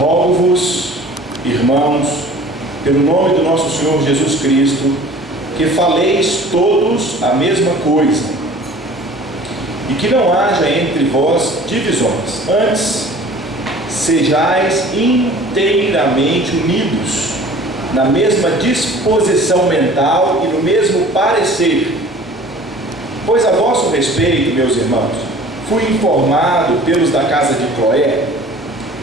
Rogo-vos, irmãos, pelo nome do nosso Senhor Jesus Cristo, que faleis todos a mesma coisa, e que não haja entre vós divisões. Antes, sejais inteiramente unidos, na mesma disposição mental e no mesmo parecer. Pois a vosso respeito, meus irmãos, fui informado pelos da casa de Cloé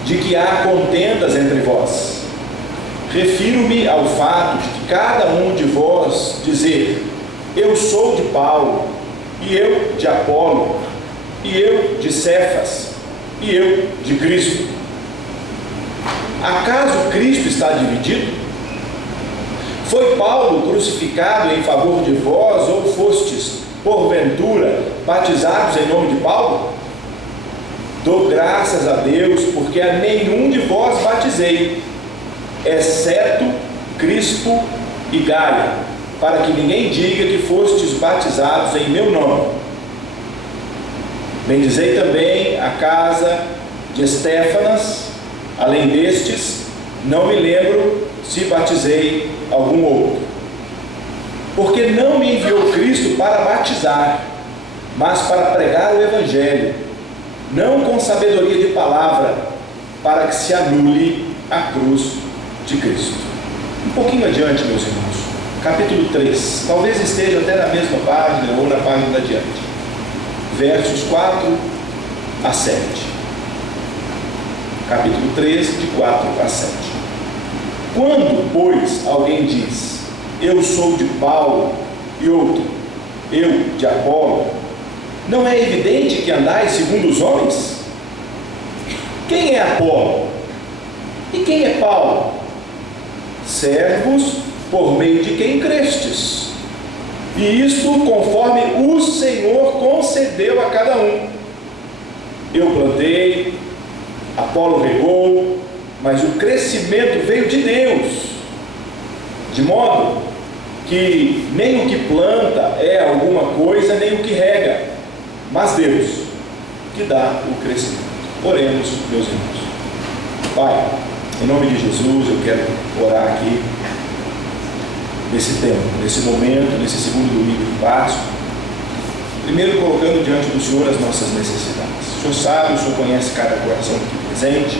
de que há contendas entre vós. Refiro-me ao fato de que cada um de vós dizer: eu sou de Paulo, e eu de Apolo, e eu de Cefas, e eu de Cristo. Acaso Cristo está dividido? Foi Paulo crucificado em favor de vós, ou fostes, porventura, batizados em nome de Paulo? Dou graças a Deus, porque a nenhum de vós batizei, exceto Crispo e Gaio, para que ninguém diga que fostes batizados em meu nome. Bendizei também a casa de Estéfanas. Além destes, não me lembro se batizei algum outro. Porque não me enviou Cristo para batizar, mas para pregar o Evangelho, não com sabedoria de palavra, para que se anule a cruz de Cristo. Um pouquinho adiante, meus irmãos, capítulo 3, talvez esteja até na mesma página ou na página adiante, versos 4 a 7. Capítulo 3, de 4 a 7. Quando, pois, alguém diz: eu sou de Paulo, e outro: eu de Apolo, não é evidente que andais segundo os homens? Quem é Apolo? E quem é Paulo? Servos por meio de quem crestes, e isto conforme o Senhor concedeu a cada um. Eu plantei, Apolo regou, mas o crescimento veio de Deus, de modo que nem o que planta é alguma coisa, nem o que rega, mas Deus que dá o crescimento. Oremos, meus irmãos. Pai, em nome de Jesus, eu quero orar aqui nesse tempo, nesse momento, nesse segundo domingo de Páscoa, primeiro colocando diante do Senhor as nossas necessidades. O Senhor sabe, o Senhor conhece cada coração aqui presente,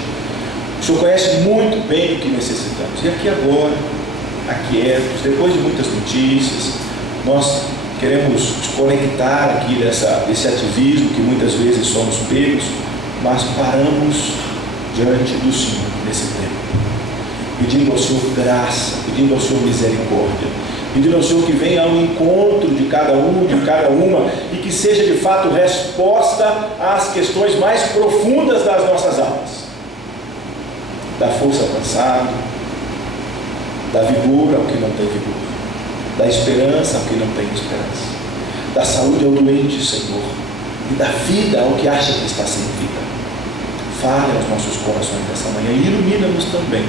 o Senhor conhece muito bem o que necessitamos. E aqui agora, aquietos, depois de muitas notícias, nós queremos desconectar aqui desse ativismo que muitas vezes somos pegos, mas paramos diante do Senhor nesse tempo, pedindo ao Senhor graça, pedindo ao Senhor misericórdia, pedindo ao Senhor que venha ao encontro de cada um, de cada uma, e que seja de fato resposta às questões mais profundas das nossas almas. Dá força ao cansado, dá vigor ao que não tem vigor, dá esperança ao que não tem esperança, dá saúde ao doente, Senhor, e dá vida ao que acha que está sem vida. Fale aos nossos corações nessa manhã e ilumina-nos também,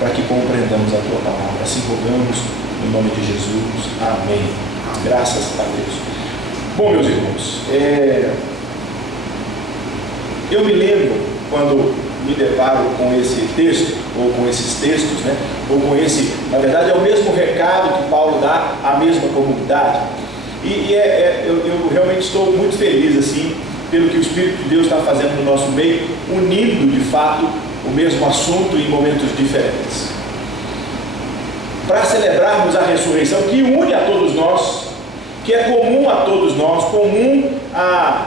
para que compreendamos a Tua palavra. Assim rogamos, no nome de Jesus. Amém. Graças a Deus. Bom, meus irmãos, eu me lembro, quando me deparo com esse texto, ou com esses textos, ou com esse, na verdade é o mesmo recado que Paulo dá à mesma comunidade, eu realmente estou muito feliz, assim, pelo que o Espírito de Deus está fazendo no nosso meio, unindo de fato o mesmo assunto em momentos diferentes, para celebrarmos a ressurreição que une a todos nós, que é comum a todos nós, comum a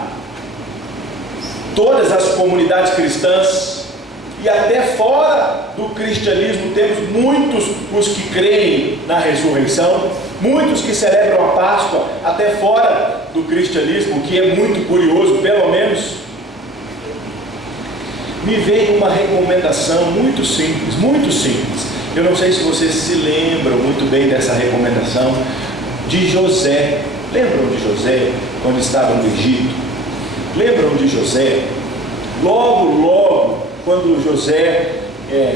todas as comunidades cristãs, e até fora do cristianismo temos muitos os que creem na ressurreição, muitos que celebram a Páscoa até fora do cristianismo, que é muito curioso, pelo menos. Me veio uma recomendação muito simples, muito simples. Eu não sei se vocês se lembram muito bem dessa recomendação de José. Lembram de José quando estava no Egito? Lembram de José? Logo, quando José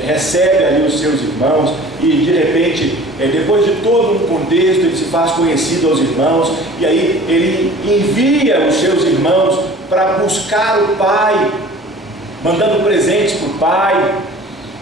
recebe ali os seus irmãos e de repente, depois de todo um contexto, ele se faz conhecido aos irmãos, e aí ele envia os seus irmãos para buscar o pai, mandando presentes para o pai,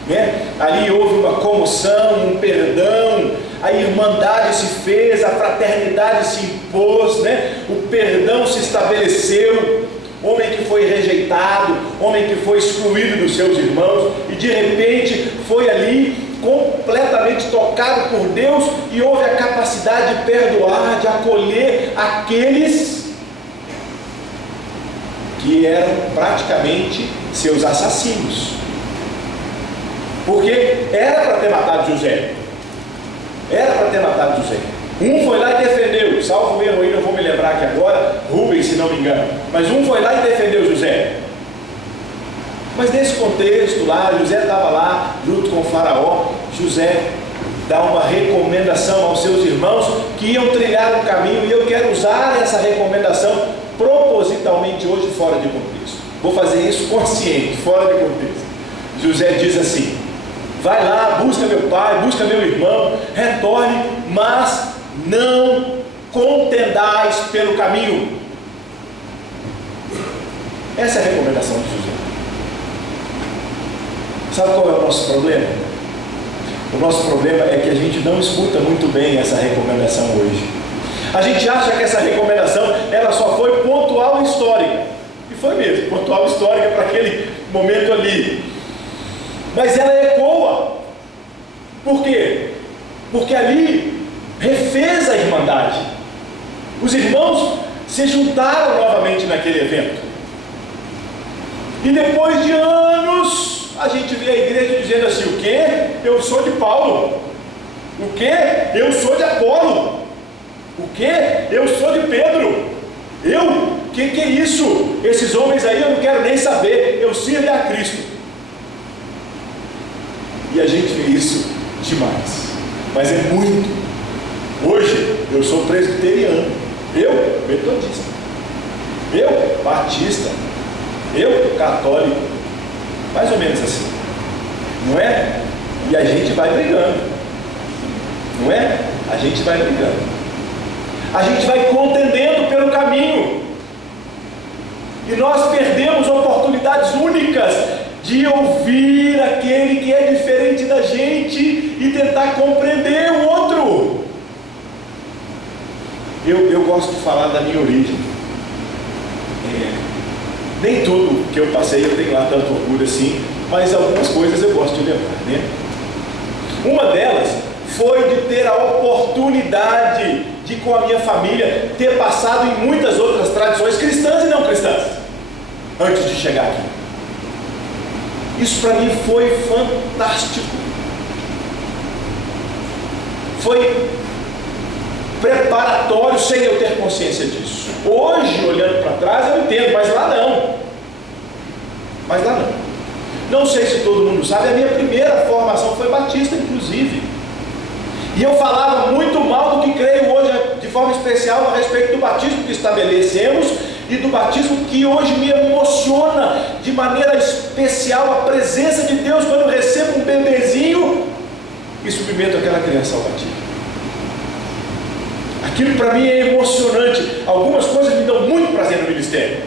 né? Ali houve uma comoção, um perdão, a irmandade se fez, a fraternidade se impôs, né? O perdão se estabeleceu. Homem que foi rejeitado, homem que foi excluído dos seus irmãos, e de repente foi ali completamente tocado por Deus, e houve a capacidade de perdoar, de acolher aqueles que eram praticamente seus assassinos. Porque era para ter matado José. Era para ter matado José. Um foi lá e defendeu, salvo erro aí, não vou me lembrar aqui agora, Rubens, se não me engano. Mas um foi lá e defendeu José. Mas nesse contexto lá, José estava lá, junto com o faraó. José dá uma recomendação aos seus irmãos que iam trilhar um caminho, e eu quero usar essa recomendação propositalmente hoje fora de contexto. Vou fazer isso consciente, fora de contexto. José diz assim: vai lá, busca meu pai, busca meu irmão, retorne, mas não contendais pelo caminho. Essa é a recomendação de José. Sabe qual é o nosso problema? O nosso problema é que a gente não escuta muito bem essa recomendação hoje. A gente acha que essa recomendação ela só foi pontual e histórica. E foi mesmo, pontual e histórica para aquele momento ali. Mas ela ecoa. Por quê? Porque ali refez a irmandade. Os irmãos se juntaram novamente naquele evento. E depois de anos, a gente vê a igreja dizendo assim: o quê? Eu sou de Paulo. O quê? Eu sou de Apolo. O quê? Eu sou de Pedro. Eu? Que é isso? Esses homens aí eu não quero nem saber. Eu sirvo a Cristo. E a gente vê isso demais. Mas é muito. Hoje eu sou presbiteriano. Eu, metodista. Eu, batista. Eu, católico. Mais ou menos assim. Não é? E a gente vai brigando. Não é? A gente vai brigando. A gente vai contendendo pelo caminho. E nós perdemos oportunidades únicas de ouvir aquele que é diferente da gente e tentar compreender o outro. Eu gosto de falar da minha origem. Nem tudo que eu passei eu tenho lá tanto orgulho assim, mas algumas coisas eu gosto de lembrar, né? Uma delas foi de ter a oportunidade de, com a minha família, ter passado em muitas outras tradições cristãs e não cristãs, antes de chegar aqui. Isso para mim foi fantástico. Foi preparatório sem eu ter consciência disso. Hoje, olhando para trás, eu entendo, mas lá não. Mas lá não. Não sei se todo mundo sabe, a minha primeira formação foi batista, inclusive. E eu falava muito mal do que creio hoje, de forma especial, a respeito do batismo que estabelecemos e do batismo que hoje me emociona de maneira especial a presença de Deus quando eu recebo um bebezinho e submeto aquela criança ao batismo. Aquilo para mim é emocionante. Algumas coisas me dão muito prazer no ministério.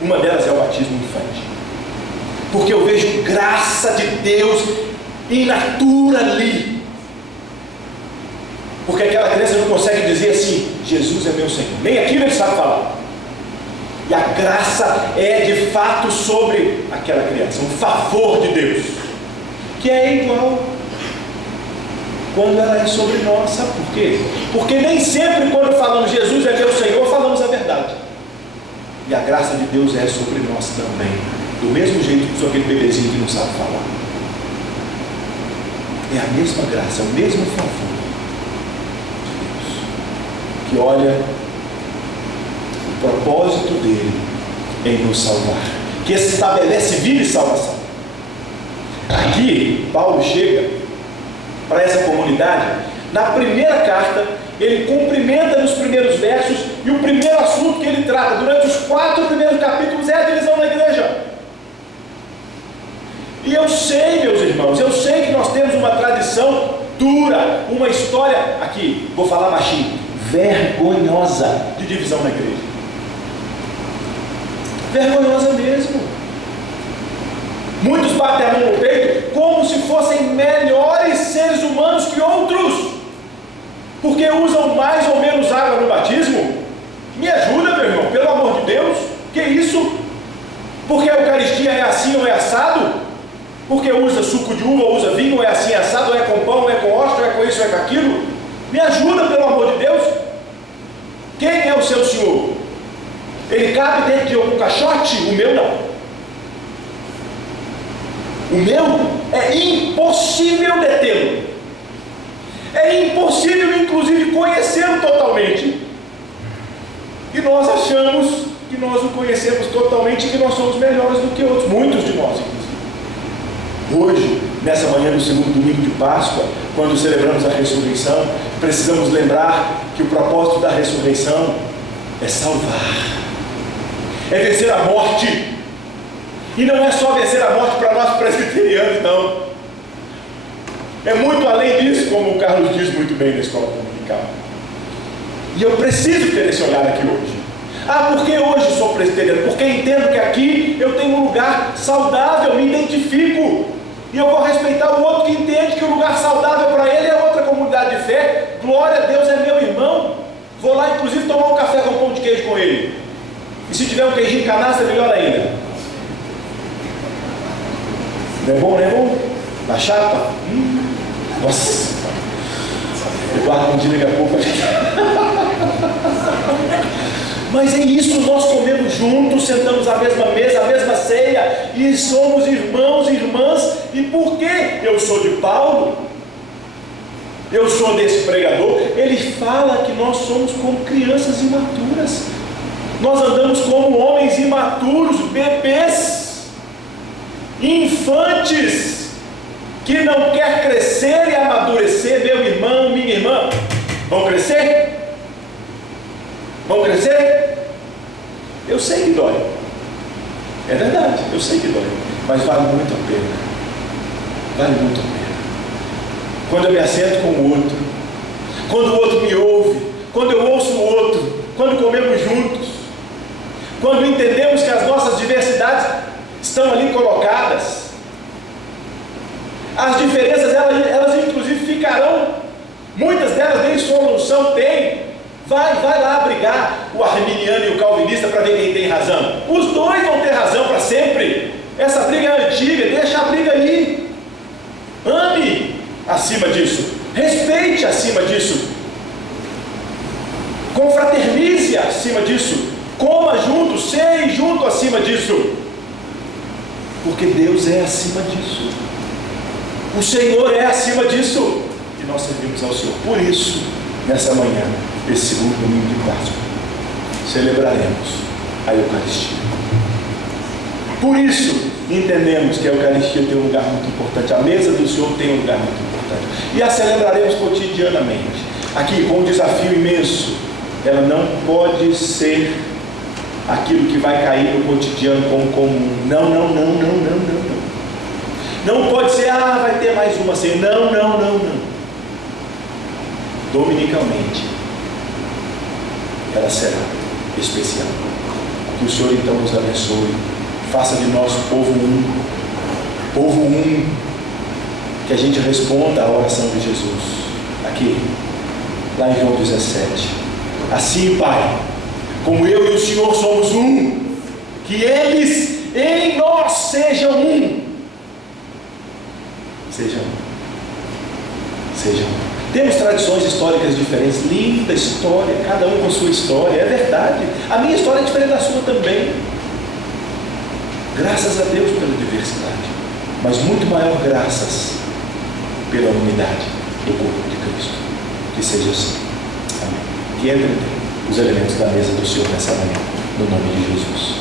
Uma delas é o batismo infantil, porque eu vejo graça de Deus in natura ali. Porque aquela criança não consegue dizer assim: Jesus é meu Senhor. Nem aquilo ele sabe falar. E a graça é de fato sobre aquela criança, um favor de Deus, que é igual quando ela é sobre nós. Sabe por quê? Porque nem sempre quando falamos Jesus é meu Senhor, falamos a verdade. E a graça de Deus é sobre nós também, do mesmo jeito que sou aquele bebezinho que não sabe falar. É a mesma graça, é o mesmo favor de Deus, que olha o propósito dele em nos salvar, que estabelece vida e salvação. Aqui Paulo chega para essa comunidade. Na primeira carta ele cumprimenta nos primeiros versos, e o primeiro assunto que ele trata durante os 4 primeiros capítulos é a divisão da igreja. E eu sei, meus irmãos, eu sei que nós temos uma tradição dura, uma história, aqui vou falar baixinho, vergonhosa de divisão na igreja. Vergonhosa mesmo. Muitos batem a mão no peito como se fosse porque usam mais ou menos água no batismo? Me ajuda, meu irmão, pelo amor de Deus. Que isso? Porque a Eucaristia é assim ou é assado? Porque usa suco de uva, ou usa vinho, ou é assim assado, ou é com pão, ou é com hóstia, ou é com isso, ou é com aquilo? Me ajuda, pelo amor de Deus. Quem é o seu Senhor? Ele cabe dentro de algum caixote? O meu não. O meu é impossível detê-lo. É impossível, inclusive, conhecê-lo totalmente. E nós achamos que nós o conhecemos totalmente e que nós somos melhores do que outros, muitos de nós, inclusive. Hoje, nessa manhã do segundo domingo de Páscoa, quando celebramos a ressurreição, precisamos lembrar que o propósito da ressurreição é salvar, é vencer a morte. E não é só vencer a morte para nós presbiterianos, não. É muito além disso, como o Carlos diz muito bem na escola dominical. E eu preciso ter esse olhar aqui hoje. Ah, por que hoje sou presbiteriano? Porque entendo que aqui eu tenho um lugar saudável, me identifico. E eu vou respeitar o outro que entende que o lugar saudável para ele é outra comunidade de fé. Glória a Deus, é meu irmão. Vou lá, inclusive, tomar um café com pão de queijo com ele. E se tiver um queijinho canastra, melhor ainda. Não é bom, não é bom? Na chapa? Nossa! Eduardo, daqui a pouco. Mas é isso, nós comemos juntos, sentamos à mesma mesa, à mesma ceia, e somos irmãos e irmãs. E por que eu sou de Paulo? Eu sou desse pregador. Ele fala que nós somos como crianças imaturas. Nós andamos como homens imaturos, bebês, infantes, que não quer crescer e amadurecer. Meu irmão, minha irmã, vão crescer? Vão crescer? Eu sei que dói. É verdade, eu sei que dói. Mas vale muito a pena. Vale muito a pena. Quando eu me assento com o outro, quando o outro me ouve, quando eu ouço o outro, quando comemos juntos, quando entendemos que as nossas diversidades estão ali colocadas, as diferenças elas inclusive ficarão, muitas delas nem solução tem. Vai lá brigar o arminiano e o calvinista para ver quem tem razão. Os dois vão ter razão para sempre. Essa briga é antiga, deixa a briga aí. Ame acima disso, respeite acima disso, confraternize acima disso, coma junto, ceie junto acima disso, porque Deus é acima disso, o Senhor é acima disso, e nós servimos ao Senhor. Por isso, nessa manhã, esse segundo domingo de Páscoa, celebraremos a Eucaristia. Por isso, entendemos que a Eucaristia tem um lugar muito importante, a mesa do Senhor tem um lugar muito importante, e a celebraremos cotidianamente, aqui com um desafio imenso. Ela não pode ser aquilo que vai cair no cotidiano como comum. Não. Não pode ser, vai ter mais uma ceia. Não. Dominicalmente, ela será especial. Que o Senhor então nos abençoe, faça de nós povo um, que a gente responda à oração de Jesus, aqui, lá em João 17. Assim, Pai, como eu e o Senhor somos um, que eles em nós sejam um. Sejam um. Temos tradições históricas diferentes, linda história, cada um com a sua história, é verdade. A minha história é diferente da sua também. Graças a Deus pela diversidade, mas muito maior graças pela unidade do corpo de Cristo. Que seja assim. Amém. Que entrem os elementos da mesa do Senhor nessa manhã, no nome de Jesus.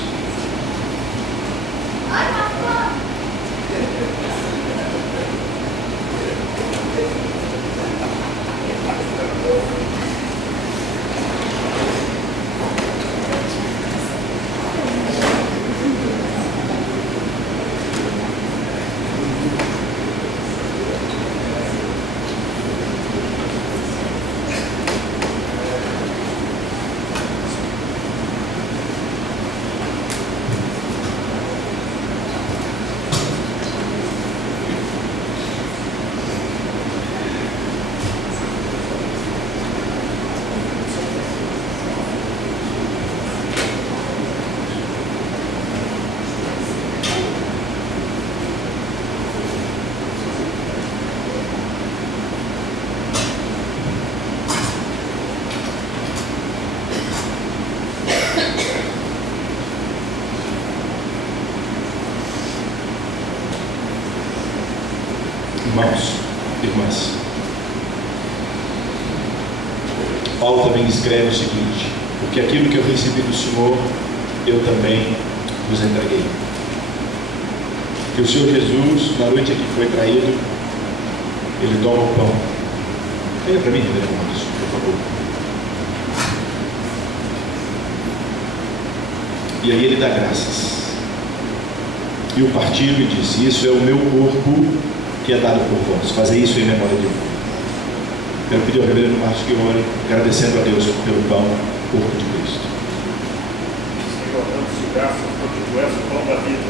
Irmãos, irmãs, Paulo também escreve o seguinte: porque aquilo que eu recebi do Senhor, eu também vos entreguei. Que o Senhor Jesus, na noite em que foi traído, ele toma o pão. Venha para mim, reverendo Marcos, por favor. E aí ele dá graças. E o partiu e disse: isso é o meu corpo que é dado por vós. Fazei isso em memória de mim. Quero pedir ao reverendo Marcos que ore, agradecendo a Deus pelo pão, corpo de Cristo. Senhor, damos-te graças porque tu és o pão da vida.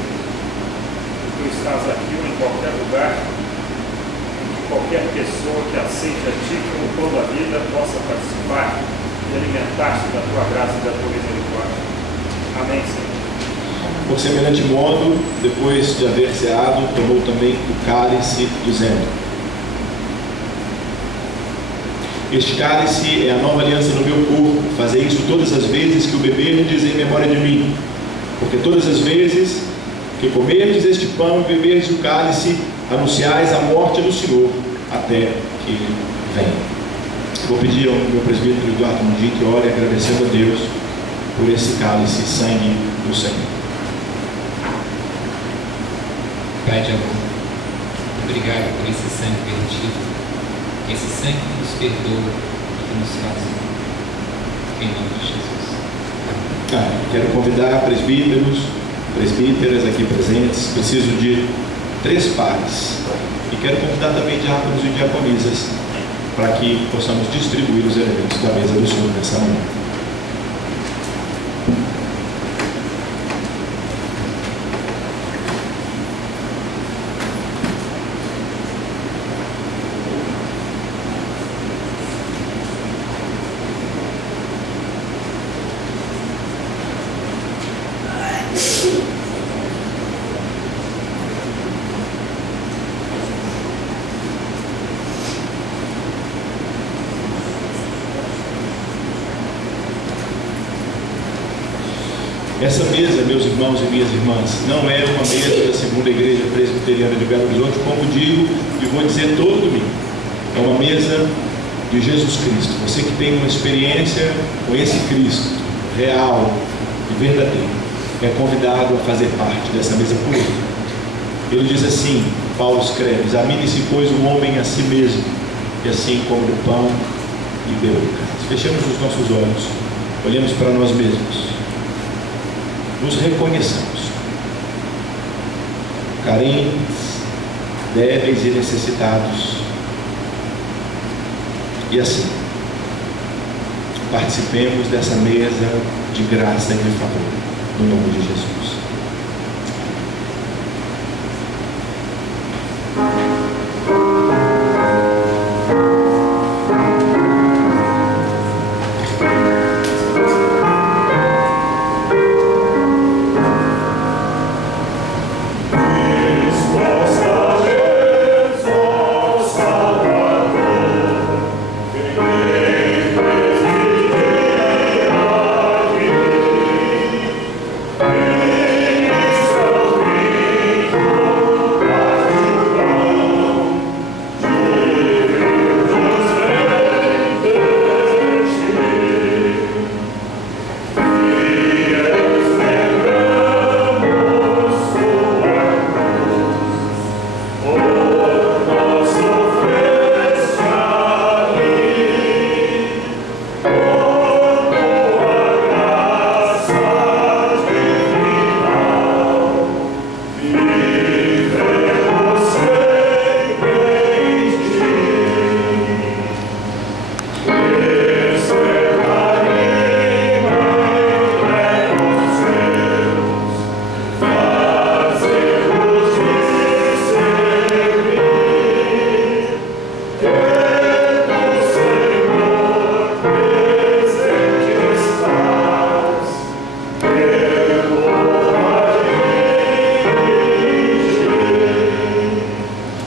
Tu estás aqui ou em qualquer lugar, em que qualquer pessoa que aceite a ti como o pão da vida possa participar e alimentar-se da tua graça e da tua misericórdia. Amém, Senhor. Por semelhante modo, depois de haver ceado, tomou também o cálice, dizendo: este cálice é a nova aliança no meu corpo. Fazei isso todas as vezes que o beberdes em memória de mim. Porque todas as vezes que comerdes este pão e beberdes o cálice, anunciais a morte do Senhor até que ele venha. Vou pedir ao meu presbítero Eduardo Mundi que ore agradecendo a Deus por esse cálice, sangue do Senhor. Pai de amor, obrigado por esse sangue vertido, esse sangue que nos perdoa e que nos faz em nome de Jesus. Quero convidar presbíteros, presbíteras aqui presentes. Preciso de 3 pares. E quero convidar também diáconos e diaconisas para que possamos distribuir os elementos da mesa do Senhor nessa manhã. Essa mesa, meus irmãos e minhas irmãs, não é uma mesa da Segunda Igreja Presbiteriana de Belo Horizonte, como digo e vou dizer todo domingo. É uma mesa de Jesus Cristo. Você que tem uma experiência com esse Cristo real e verdadeiro, é convidado a fazer parte dessa mesa por ele. Ele diz assim, Paulo escreve: examine-se, pois, o homem a si mesmo, e assim come do pão e bebe do cálice. Fechemos os nossos olhos, olhemos para nós mesmos, nos reconheçamos carentes, débeis e necessitados, e assim participemos dessa mesa de graça e de favor, no nome de Jesus.